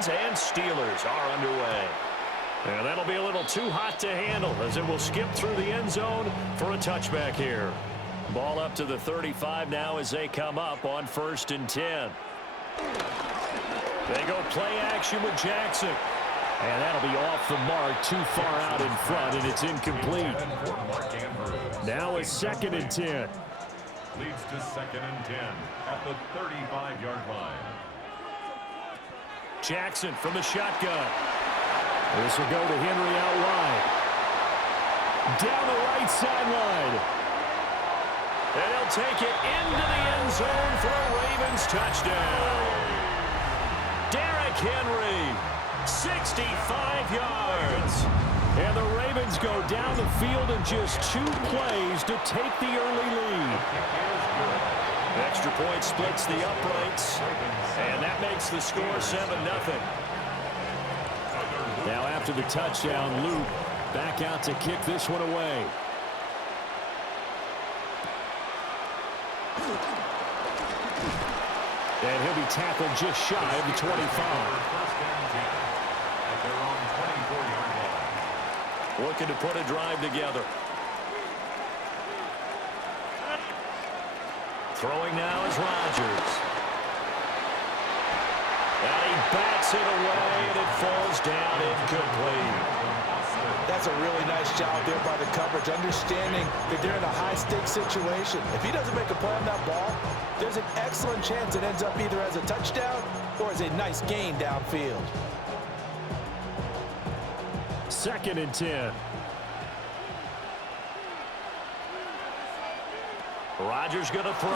Ravens and Steelers are underway. And that'll be a little too hot to handle as it will skip through the end zone for a touchback here. Ball up to the 35 now as they come up on 1st and 10. They go play action with Jackson. And that'll be off the mark, too far out in front, and it's incomplete. Now it's 2nd and 10. Leads to 2nd and 10 at the 35-yard line. Jackson from the shotgun. This will go to Henry out wide. Down the right sideline. And he'll take it into the end zone for a Ravens touchdown. Derrick Henry, 65 yards. And the Ravens go down the field in just 2 plays to take the early lead. Extra point splits the uprights. And that makes the score 7-0. Now after the touchdown, Luke back out to kick this one away. And he'll be tackled just shy of the 25. Looking to put a drive together. Throwing now is Rodgers. And he bats it away, and it falls down incomplete. That's a really nice job there by the coverage, understanding that they're in a high-stakes situation. If he doesn't make a play on that ball, there's an excellent chance it ends up either as a touchdown or as a nice gain downfield. 2nd and 10. Rodgers going to throw.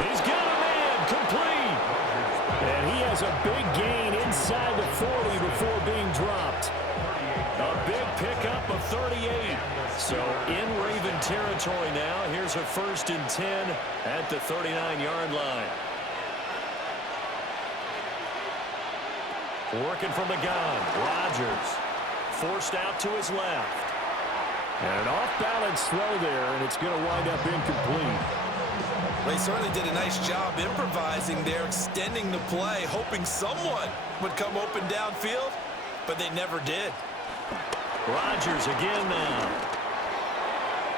He's got a man complete. And he has a big gain inside the 40 before being dropped. A big pickup of 38. So in Raven territory now. Here's a 1st and 10 at the 39-yard line. Working from the gun. Rodgers forced out to his left. And an off-balance throw there, and it's going to wind up incomplete. They certainly did a nice job improvising there, extending the play, hoping someone would come open downfield, but they never did. Rodgers again now.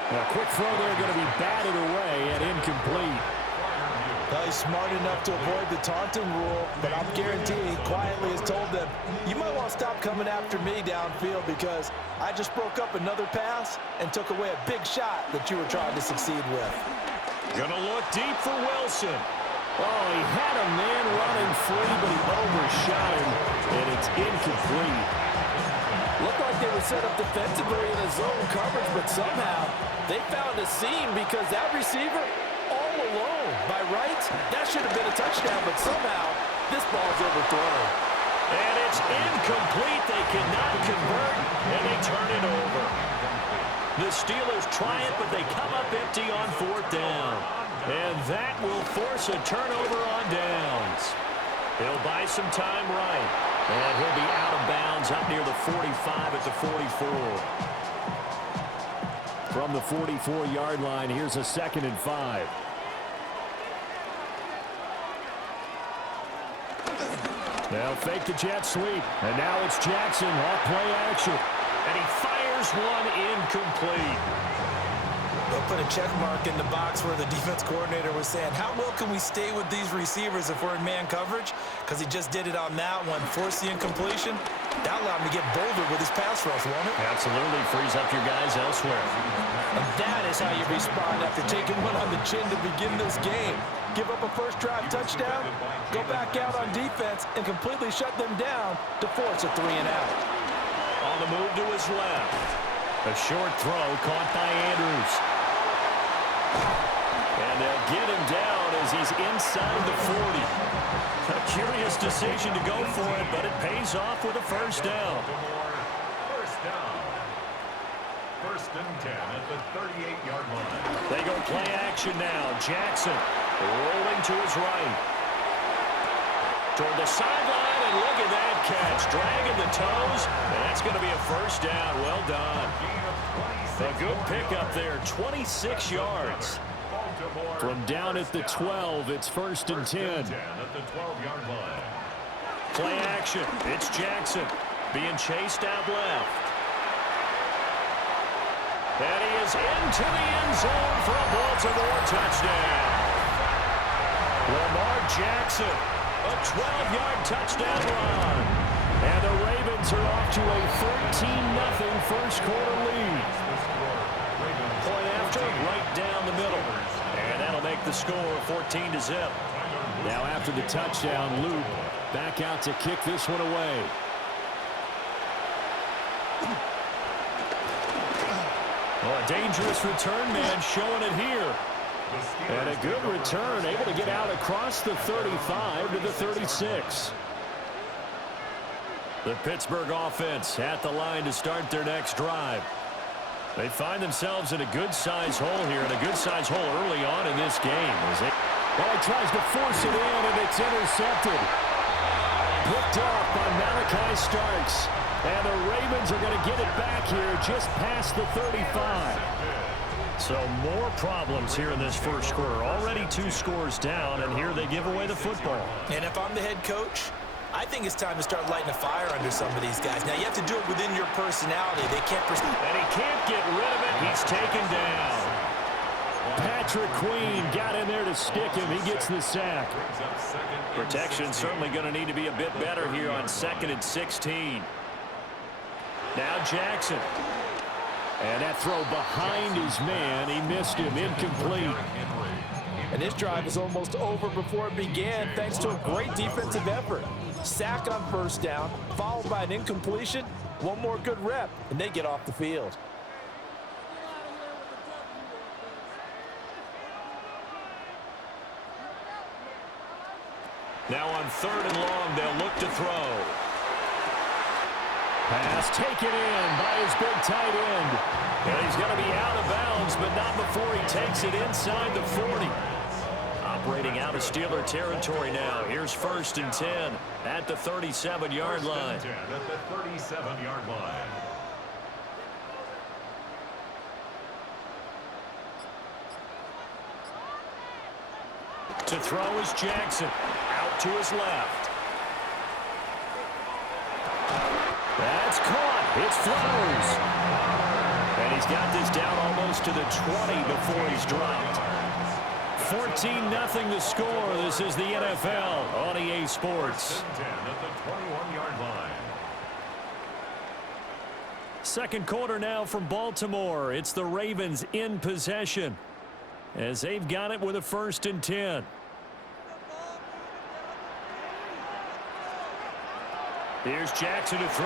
A quick throw there going to be batted away and incomplete. Well, he's smart enough to avoid the taunting rule, but I'm guaranteeing he quietly has told them, you might want to stop coming after me downfield because I just broke up another pass and took away a big shot that you were trying to succeed with. Gonna look deep for Wilson. Oh, he had a man running free, but he overshot him, and it's incomplete. Looked like they were set up defensively in a zone coverage, but somehow they found a seam because that receiver all alone. By rights, that should have been a touchdown, but somehow this ball's overthrown. And it's incomplete. They cannot convert, and they turn it over. The Steelers try it, but they come up empty on 4th down. And that will force a turnover on downs. He'll buy some time right. And he'll be out of bounds up near the 45 at the 44. From the 44-yard line, here's a 2nd and 5. They'll fake the jet sweep. And now it's Jackson off play action. And he fires one incomplete. They'll put a check mark in the box where the defense coordinator was saying, how well can we stay with these receivers if we're in man coverage? Because he just did it on that one, forced the incompletion. That allowed him to get bolder with his pass rush, won't it? Absolutely frees up your guys elsewhere. And that is how you respond after taking one on the chin to begin this game. Give up a first drive touchdown, go back out on defense, and completely shut them down to force a 3-and-out. On the move to his left. A short throw caught by Andrews. And they'll get him down as he's inside the 40. A curious decision to go for it, but it pays off with a 1st down. First down. 1st and 10 at the 38-yard line. They go play action now. Jackson rolling to his right. Toward the sideline, and look at that catch. Dragging the toes, and that's going to be a 1st down. Well done. A good pickup there, 26 yards. From down at the 12, it's 1st and 10. At the 12-yard line. Play action. It's Jackson being chased out left. And he is into the end zone for a Baltimore touchdown. Lamar Jackson, a 12-yard touchdown run. And the Ravens are off to a 13-0 first quarter lead. Point after, right down the middle. And that'll make the score 14-0. Now after the touchdown, Luke back out to kick this one away. Well, a dangerous return man showing it here. And a good return, able to get out across the 35 to the 36. The Pittsburgh offense at the line to start their next drive. They find themselves in a good-sized hole here, and a good-sized hole early on in this game. Well, he tries to force it in, and it's intercepted. Picked off by Malachi Starks. And the Ravens are going to get it back here just past the 35. So more problems here in this first quarter. Already 2 scores down, and here they give away the football. And if I'm the head coach, I think it's time to start lighting a fire under some of these guys. Now, you have to do it within your personality. They can't... And he can't get rid of it. He's taken down. Patrick Queen got in there to stick him. He gets the sack. Protection certainly going to need to be a bit better here on 2nd and 16. Now Jackson. And that throw behind his man. He missed him. Incomplete. And this drive is almost over before it began thanks to a great defensive effort. Sack on first down, followed by an incompletion. One more good rep, and they get off the field. Now on 3rd and long, they'll look to throw. Pass taken in by his big tight end. And he's going to be out of bounds, but not before he takes it inside the 40. Operating out of Steeler territory now. Here's 1st and 10 at the 37-yard line. At the 37-yard line. To throw is Jackson. Out to his left. That's caught. It's Flowers. And he's got this down almost to the 20 before he's dropped. 14-0 the score. This is the NFL on EA Sports. 10 at the 21-yard line. Second quarter now from Baltimore. It's the Ravens in possession as they've got it with a 1st and 10. Here's Jackson to throw.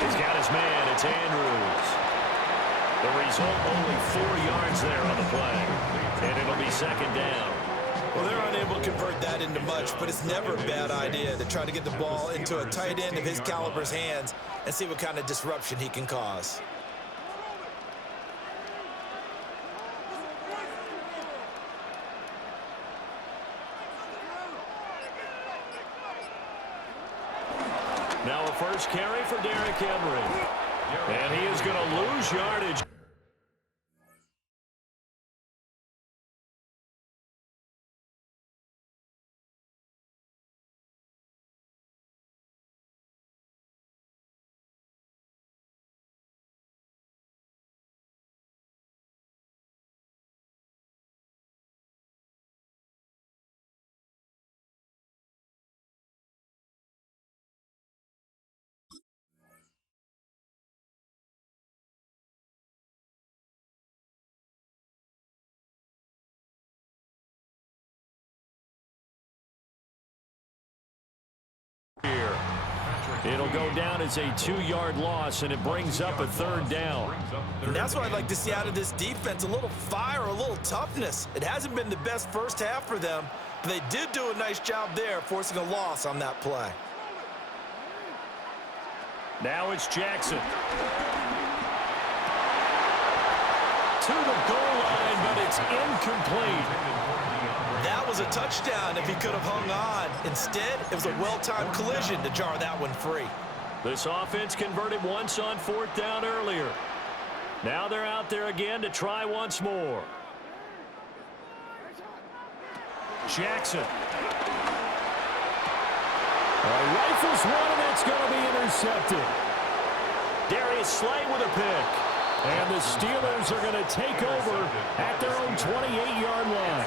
He's got his man. It's Andrews. The result, only 4 yards there on the play. And it'll be 2nd down. Well, they're unable to convert that into much, but it's never a bad idea to try to get the ball into a tight end of his caliber's hands and see what kind of disruption he can cause. Now a first carry for Derrick Henry. And he is going to lose yardage. Here. It'll go down as a 2-yard loss, and it brings up a 3rd down. And that's what I'd like to see out of this defense, a little fire, a little toughness. It hasn't been the best first half for them, but they did do a nice job there, forcing a loss on that play. Now it's Jackson. To the goal line, but it's incomplete. That was a touchdown if he could have hung on. Instead, it was a well-timed collision to jar that one free. This offense converted once on 4th down earlier. Now they're out there again to try once more. Jackson. Rifles one, and that's going to be intercepted. Darius Slay with a pick. And the Steelers are going to take over at their own 28-yard line.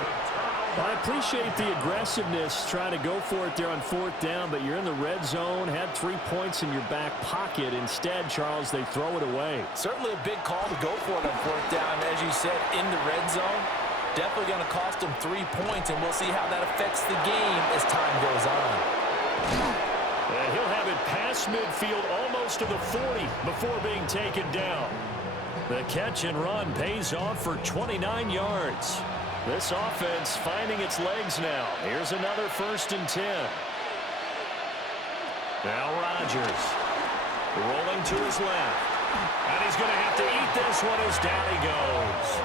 I appreciate the aggressiveness trying to go for it there on 4th down, but you're in the red zone, had 3 points in your back pocket. Instead, Charles, they throw it away. Certainly a big call to go for it on 4th down. As you said, in the red zone, definitely going to cost them 3 points, and we'll see how that affects the game as time goes on. And he'll have it past midfield almost to the 40 before being taken down. The catch and run pays off for 29 yards. This offense finding its legs now. Here's another 1st and 10. Now Rodgers rolling to his left. And he's going to have to eat this one as down he goes.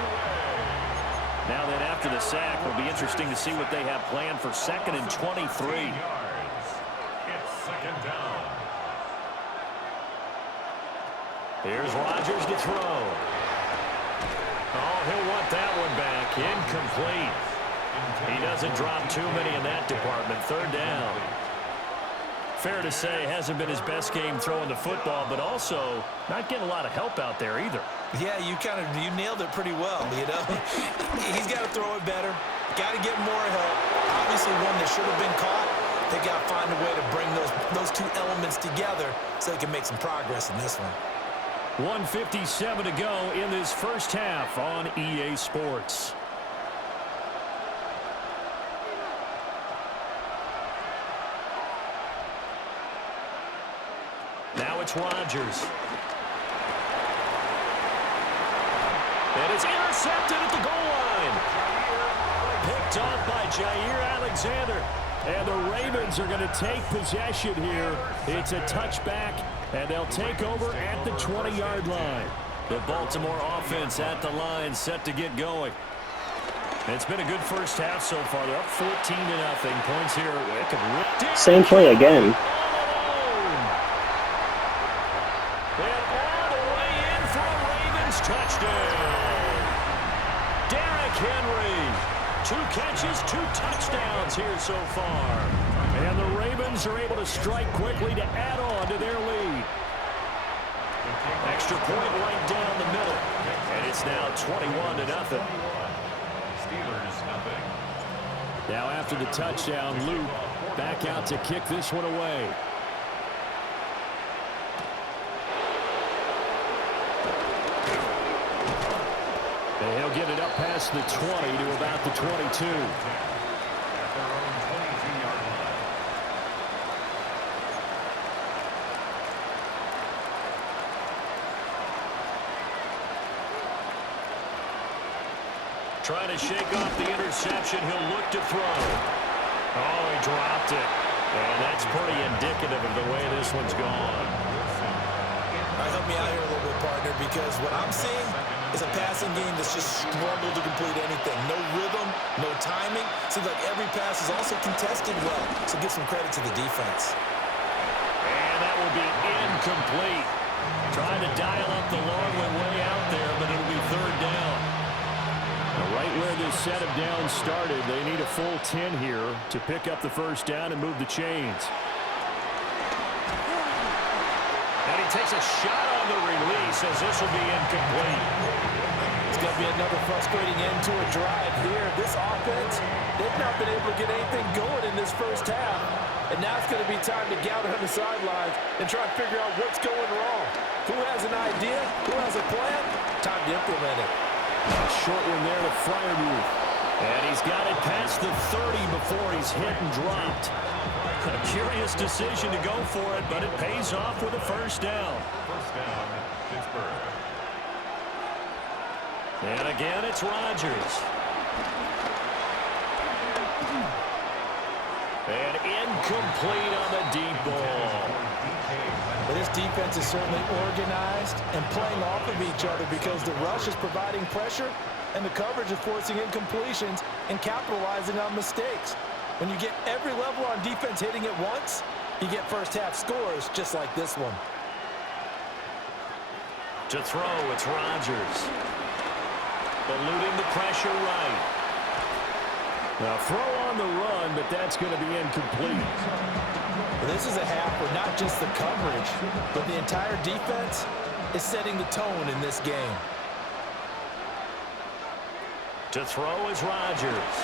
Now then, after the sack, will be interesting to see what they have planned for 2nd and 23. It's 2nd down. Here's Rodgers to throw. Oh, he'll want that one back. Incomplete. He doesn't drop too many in that department. 3rd down. Fair to say, hasn't been his best game throwing the football, but also not getting a lot of help out there either. Yeah, you nailed it pretty well, you know. He's got to throw it better. Got to get more help. Obviously, one that should have been caught. They got to find a way to bring those 2 elements together so they can make some progress in this one. 1:57 to go in this first half on EA Sports. Now it's Rodgers. And it's intercepted at the goal line. Picked off by Jair Alexander. And the Ravens are going to take possession here. It's a touchback, and they'll take over at the 20-yard line. The Baltimore offense at the line, set to get going. It's been a good first half so far. They're up 14-0. Points here. Same play again. And all the way in for a Ravens touchdown. Derrick Henry. 2 catches, 2 touchdowns here so far. And the Ravens are able to strike quickly to add on to their lead. Extra point right down the middle. And it's now 21-0. Steelers nothing. Now after the touchdown, Luke back out to kick this one away. And he'll get it up past the 20 to about the 22. At their own 22-yard line. Trying to shake off the interception. He'll look to throw. Oh, he dropped it. And that's pretty indicative of the way this one's gone. All right, help me out here a little bit, partner, because what I'm seeing is a passing game that's just struggled to complete anything. No rhythm, no timing. Seems like every pass is also contested well. So give some credit to the defense. And that will be incomplete. Trying to dial up the long way out there, but it'll be 3rd down. Now, right where this set of downs started, they need a full 10 here to pick up the 1st down and move the chains. And he takes a shot on the release as this will be incomplete. It's going to be another frustrating end to a drive here. This offense, they've not been able to get anything going in this first half. And now it's going to be time to gather on the sidelines and try to figure out what's going wrong. Who has an idea? Who has a plan? Time to implement it. A short one there to Freiermuth. And he's got it past the 30 before he's hit and dropped. A curious decision to go for it, but it pays off with a 1st down. 1st down, Pittsburgh. And again, it's Rodgers. And incomplete on the deep ball. But this defense is certainly organized and playing off of each other because the rush is providing pressure and the coverage is forcing incompletions and capitalizing on mistakes. When you get every level on defense hitting it once, you get first half scores just like this one. To throw, it's Rodgers. Eluding the pressure right. A throw on the run, but that's going to be incomplete. This is a half where not just the coverage, but the entire defense is setting the tone in this game. To throw is Rodgers.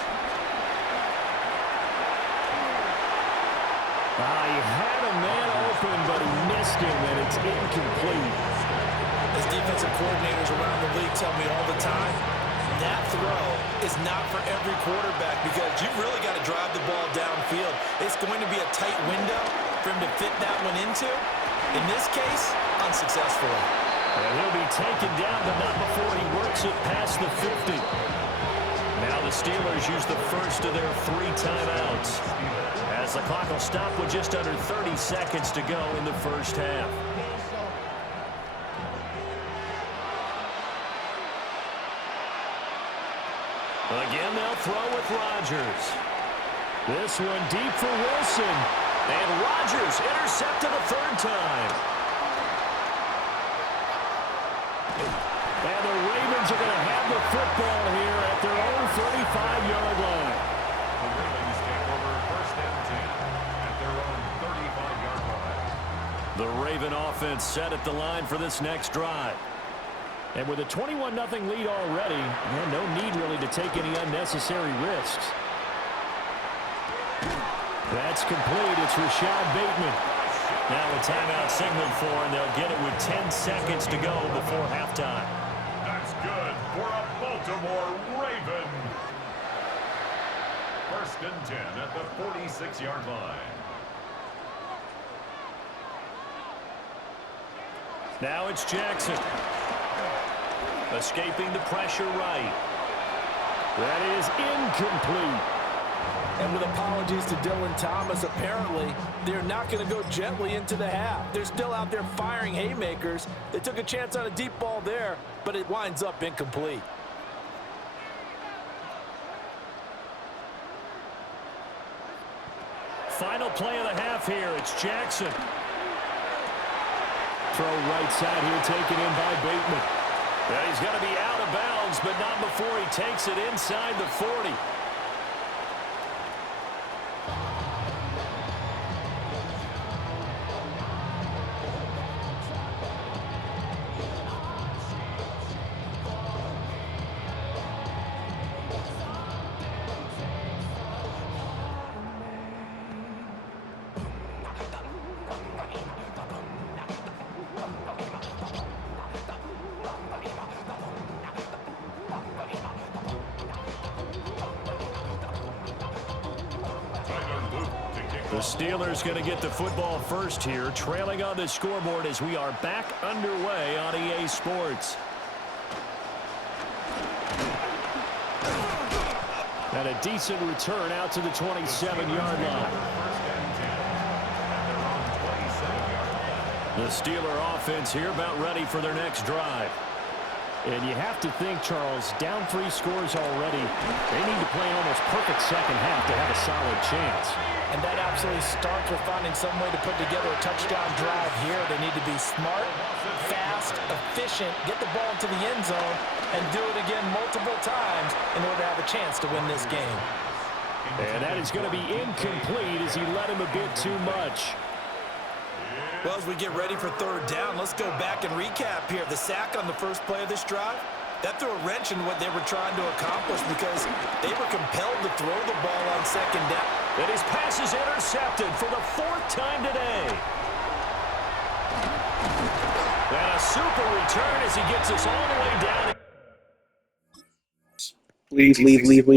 He had a man open, but he missed him, and it's incomplete. As defensive coordinators around the league tell me all the time, that throw is not for every quarterback because you've really got to drive the ball downfield. It's going to be a tight window for him to fit that one into. In this case, unsuccessfully. And he'll be taken down, but not before he works it past the 50. Now the Steelers use the first of their 3 timeouts, as the clock will stop with just under 30 seconds to go in the first half. Again, they'll throw with Rodgers. This one deep for Wilson. And Rodgers intercepted a 3rd time. And the Ravens are going to have the football here at their own 35-yard line. The Ravens take over 1st and 10 at their own 35-yard line. The Raven offense set at the line for this next drive. And with a 21-0 lead already, no need really to take any unnecessary risks. That's complete. It's Rashad Bateman. Now a timeout signaled for, and they'll get it with 10 seconds to go before halftime. That's good for a Baltimore Raven. 1st and 10 at the 46-yard line. Now it's Jackson. Escaping the pressure right. That is incomplete. And with apologies to Dylan Thomas, apparently they're not going to go gently into the half. They're still out there firing haymakers. They took a chance on a deep ball there, but it winds up incomplete. Final play of the half here. It's Jackson. Throw right side here, taken in by Bateman. Yeah, he's going to be out of bounds, but not before he takes it inside the 40. The Steelers going to get the football first here, trailing on the scoreboard as we are back underway on EA Sports. And a decent return out to the 27-yard line. The Steeler offense here about ready for their next drive. And you have to think, Charles, down 3 scores already. They need to play an almost perfect second half to have a solid chance. And that absolutely starts with finding some way to put together a touchdown drive here. They need to be smart, fast, efficient, get the ball into the end zone, and do it again multiple times in order to have a chance to win this game. And that is going to be incomplete as he let him a bit too much. Well, as we get ready for 3rd down, let's go back and recap here. The sack on the first play of this drive, that threw a wrench in what they were trying to accomplish because they were compelled to throw the ball on 2nd down. And his pass is intercepted for the 4th time today. And a super return as he gets us all the way down. Please leave.